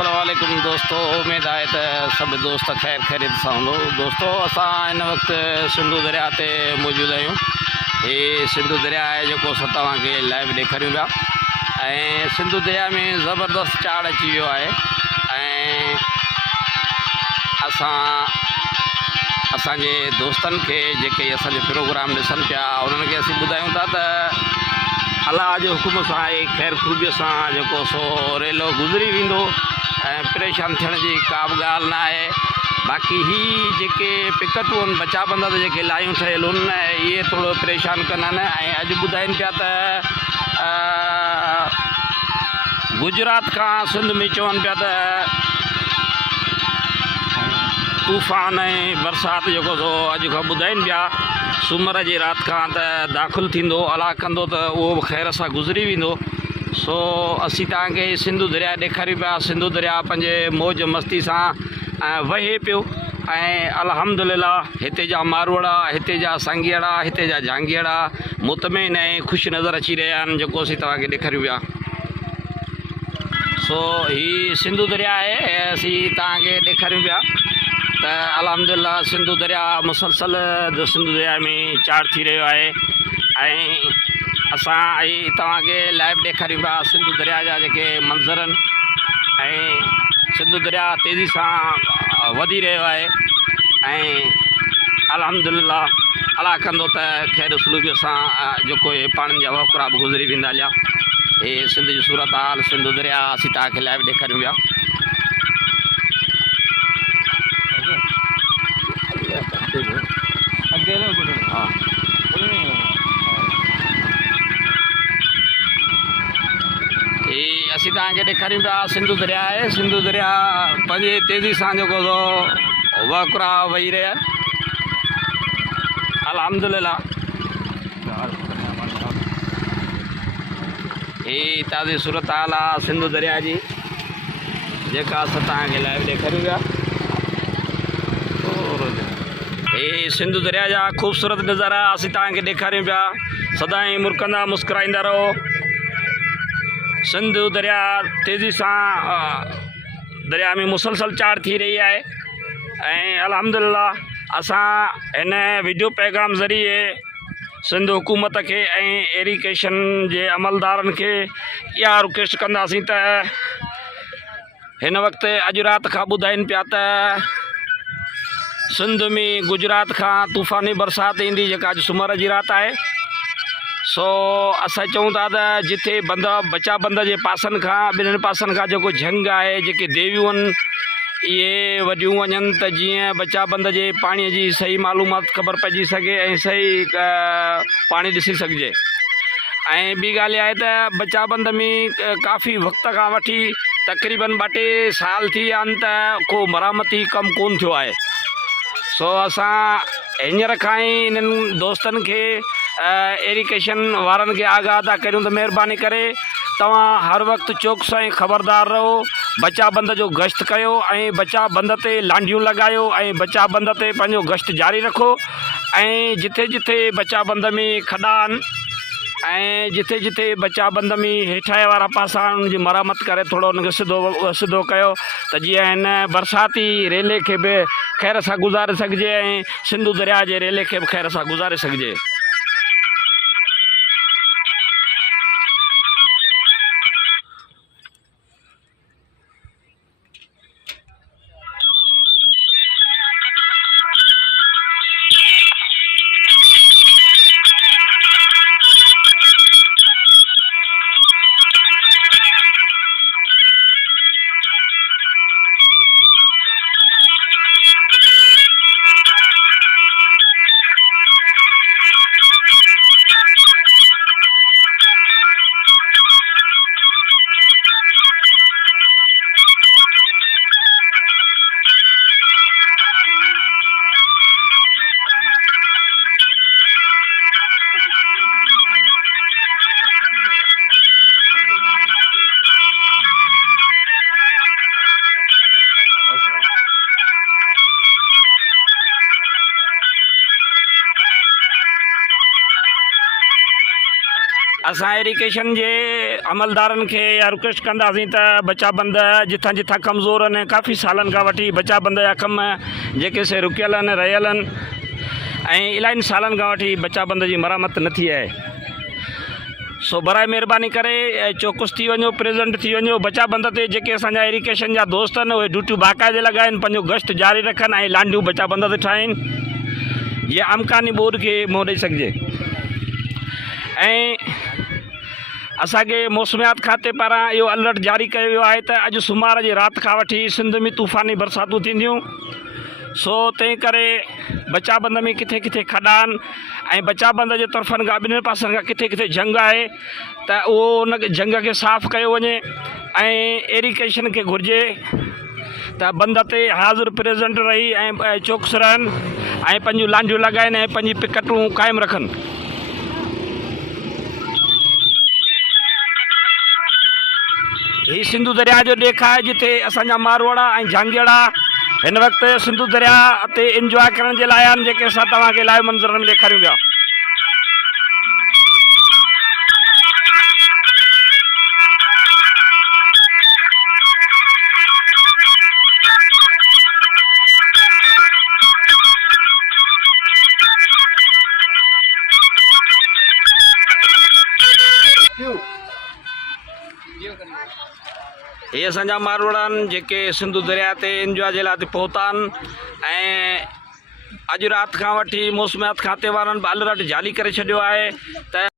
अस्सलाम वालेकुम दोस्तों। उम्मीद है तो सब दोस्त खैर खैरियत सां हूंदो। दोस्तों असां इन वक्त सिंधु दरिया ते मौजूद आहियूं। ये सिंधु दरिया है जो तव्हांखे लाइव ॾेखारियूं पिया ऐं सिंधु दरिया में ज़बरदस्त चाड़ अची वियो आहे ऐं असांजे दोस्तनि खे जेके असांजो प्रोग्राम ॾिसनि पिया उन्हनि खे असीं ॿुधायूं था त अलाह जे हुकुम सां ख़ैर ख़ूबीअ सां जेको सो रेलो गुज़री वेंदो ऐं परेशान थियण जी का बि ॻाल्हि न आहे। बाक़ी ही जेके पिकटूं आहिनि बचाबंद ते जेके लायूं ठहियल आहिनि इहे थोरो परेशान कंदा आहिनि ऐं अॼु ॿुधाइनि पिया त गुजरात खां सिंध में चवनि पिया त तूफ़ान ऐं बरसाति जेको सो अॼु खां ॿुधाइनि पिया सूमर जी राति खां त दाख़िलु थींदो। अलाह कंदो त उहो बि ख़ैर सां गुज़री वेंदो। सो असीं तव्हांखे सिंधु दरिया ॾेखारियूं पिया। सिंधु दरिया पंहिंजे मौज मस्ती सां वहे पियो ऐं अल्हम्दुलिल्लाह हिते जा मारवाड़ा, हिते जा सांगियाड़ा, हिते जा झांगियाड़ा मुतमइन ऐं ख़ुशि नज़र अची रहिया आहिनि जेको असीं तव्हांखे ॾेखारियूं पिया। सो ही सिंधु दरिया आहे ऐं असीं तव्हांखे ॾेखारियूं पिया त अल्हम्दुलिल्लाह सिंधु दरिया मुसलसल सिंधु दरिया में चाड़ थी रहियो आहे ऐं असां तव्हांखे लाइव ॾेखारियूं पिया सिंधु दरिया जा जेके मंज़र आहिनि ऐं सिंधु दरिया तेज़ी सां वधी रहियो आहे ऐं अल्हम्दुलिल्लाह अलाह कंदो त ख़ैर सलूकीअ सां जेको इहे पाणिनि जा वहुकरा बि गुज़री वेंदा लिया। हे सिंध जी सूरत हाल सिंधु दरिया असीं तव्हांखे लाइव ॾेखारियूं पिया। हाँ ये असीं तव्हांखे ॾेखारियूं पिया सिंधु दरिया आहे। सिंधु दरिया पंहिंजे तेज़ी सां जेको सो वहुकरा वही रहिया अल्हम्दुलिल्लाह। ही ताज़ी सूरत हाल आहे सिंधु दरिया जी जेका असां तव्हांखे लाइव ॾेखारियूं पिया। हे सिंधु दरिया जा ख़ूबसूरत नज़ारा असीं तव्हांखे ॾेखारियूं पिया। सदाईं मुरकंदा मुस्कुराईंदा रहो। सिंधु दरिया तेज़ी सां दरिया में मुसलसल चाड़ थी रही आहे ऐं अल्हम्दुलिल्लाह असां हिन वीडियो पैगाम ज़रिए सिंध हुकूमत खे ऐं इरिगेशन जे अमलदारनि खे इहा रिक्वेस्ट कंदासीं त हिन वक़्तु अॼु राति खां ॿुधाइनि पिया त सिंध में गुजरात खां तूफ़ानी बरसाति ईंदी जेका अॼु सूमर जी राति आहे। सो असां चऊं था त जिथे बचा बंद जे पासनि खां ॿिन्हिनि पासनि खां जेको झंग आहे जेके देवियूं आहिनि इहे वॾियूं वञनि त जीअं बचा बंद जे पाणीअ जी सही मालूमात ख़बर पइजी सघे ऐं सही पाणी ॾिसी सघिजे। ऐं ॿी ॻाल्हि आहे त बचा बंद में काफ़ी वक़्त खां वठी तक़रीबन 2-3 साल थी विया आहिनि त को मरामती कमु कोन थियो आहे। सो असां हींअर खां ई इन्हनि दोस्तनि खे इरिगेशन वारनि खे आगाह था करियूं त महिरबानी करे तव्हां हर वक़्तु चौकसाई ख़बरदार रहो। बचा बंद जो गश्त कयो ऐं बचा बंद ते लांडियूं लॻायो ऐं बचा बंद ते पंहिंजो गश्त जारी रखो ऐं जिथे जिथे बचा बंद में खॾा आहिनि ऐं जिथे जिथे बचा बंद में हेठां वारा पासा उनजी मरम्मत करे थोरो उनखे सिधो कयो त जीअं हिन बरसाती रेले खे बि ख़ैर सां गुज़ारे सघिजे ऐं सिंधु दरिया जे रेले खे बि ख़ैर सां गुज़ारे सघिजे। असां इरिगेशन जे अमलदारनि खे या रिक्वेस्ट कंदासीं त बचाबंद जिथां जिथां कमज़ोर आहिनि, काफ़ी सालनि खां वठी बचाबंद जा कम जेके से रुकियल आहिनि, रहियल आहिनि ऐं इलाही सालनि खां वठी बचाबंद जी मरामत न थी आहे। सो बराए महिरबानी करे चौकस थी वञो, प्रेज़ेंट थी वञो। बचाबंद ते जेके असांजा इरिगेशन जा दोस्त आहिनि उहे ड्यूटियूं बाक़ाइदे लॻाइनि, पंहिंजो गश्त जारी रखनि ऐं लांडियूं बचाबंद ते ठाहिनि। ये अमकानी बोर्ड के मोह ॾेई सघिजे। ऐं असांखे मौसमियात खाते पारां इहो अलर्ट जारी कयो वियो आहे त अॼु सूमर जी राति खां वठी सिंध में तूफ़ानी बरसातूं थींदियूं। सो तंहिं करे बचाबंद में किथे किथे खॾा आहिनि ऐं बचाबंद जे तरफ़नि खां ॿिन्हिनि पासनि खां किथे किथे जंग आहे त उहो उन जंग खे साफ़ु कयो वञे ऐं इरिगेशन खे घुरिजे त बंद ते हाज़िर प्रेज़ेंट रही ऐं चौकस रहनि ऐं पंहिंजूं लांडियूं लॻाइनि ऐं पंहिंजी पिकटूं क़ाइमु रखनि। ही सिंधु दरिया जो ॾेख आहे जिते असांजा मारवाड़ा ऐं झांगिड़ा हिन वक़्तु सिंधु दरिया ते इंजॉय करण जे लाइ आहिनि, जेके असां तव्हांखे लाइव मंज़र में ॾेखारियूं पिया। ये असांजा मारवाड़ा आहिनि जेके सिंधु दरिया ते इंजॉय जे लाइ ते पहुता आहिनि ऐं अॼु राति खां वठी मौसमियात खाते वारनि बि अलर्ट जारी करे छॾियो आहे त